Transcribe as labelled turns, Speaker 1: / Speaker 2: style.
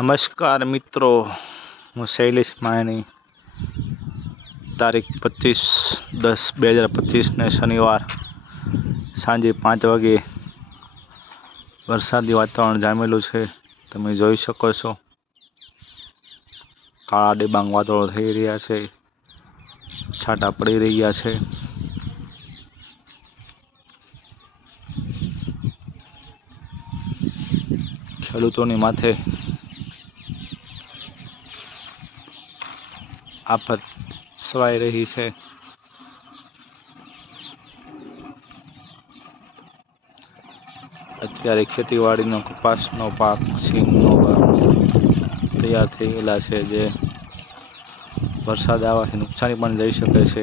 Speaker 1: નમસ્કાર મિત્રો, હું શૈલેષ માયની તારીખ પચીસ દસ બે હજાર પચીસને શનિવાર સાંજે પાંચ વાગે વરસાદી વાતાવરણ જામેલું છે. તમે જોઈ શકો છો. કાળા ડિબાંગ વાદળો થઈ રહ્યા છે. છાંટા પડી રહ્યા છે. ખેડૂતોની માથે આફત સવાઈ રહી છે. અત્યારે ખેતીવાડીનો કપાસનો પાક સિંગનો તૈયાર થઈ ગયેલા છે, જે વરસાદ આવવાથી નુકસાની પણ જઈ શકે છે.